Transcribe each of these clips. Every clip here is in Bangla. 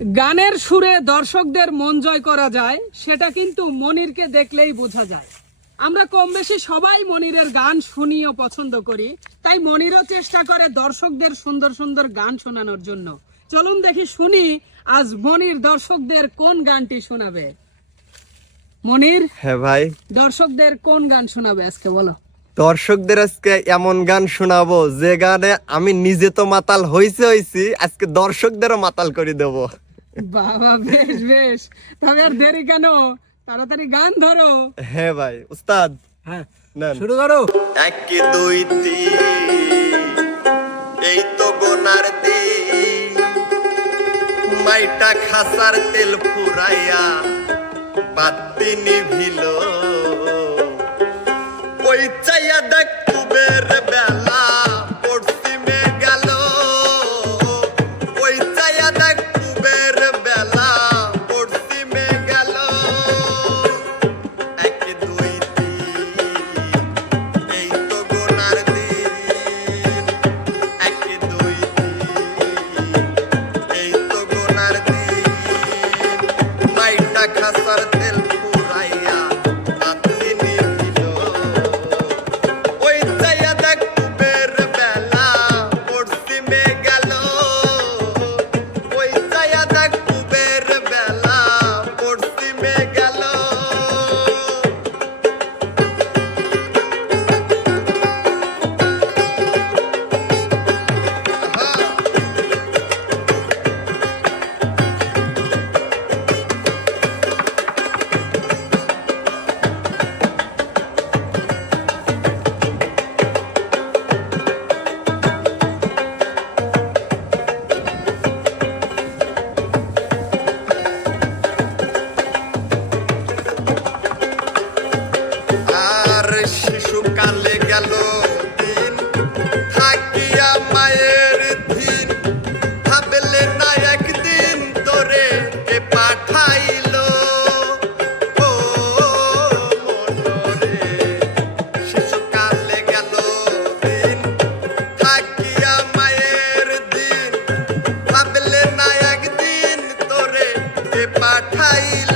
গানের সুরে দর্শকদের মন জয় করা যায় সেটা কিন্তু মনিরকে দেখলেই বোঝা যায়। আমরা কম বেশি সবাই মনিরের গান শুনি ও পছন্দ করি তাই মনিরও চেষ্টা করে দর্শকদের সুন্দর সুন্দর গান শোনানোর জন্য। চলুন দেখি শুনি আজ মনির দর্শকদের কোন গানটি শোনাবে? মনির হ্যাঁ ভাই। দর্শকদের কোন গান শোনাবে আজকে বলো। দর্শকদের আজকে এমন গান শোনাবো যে গানে আমি নিজে তো মাতাল হইছে হইছি আজকে দর্শকদেরও মাতাল করে দেব। বাবা বেশ বেশ। তবে আর দেরি কেন? তাড়াতাড়ি গান ধরো। হ্যাঁ ভাই উস্তাদ। হ্যাঁ শুরু করো। এক দুই তিন এই তো গোনার দি মাইটা খাসার তেল ফুরাইয়া বাতি নিভিল পাঠাইলো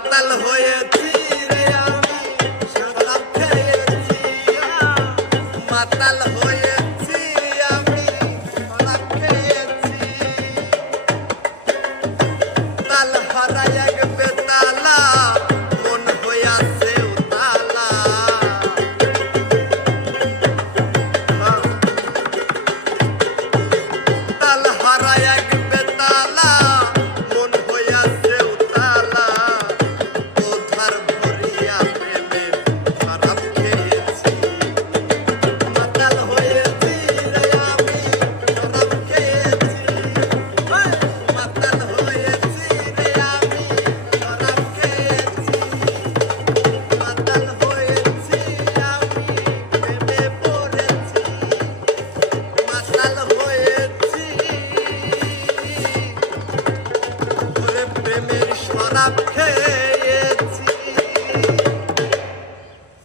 পাতাল হয়ে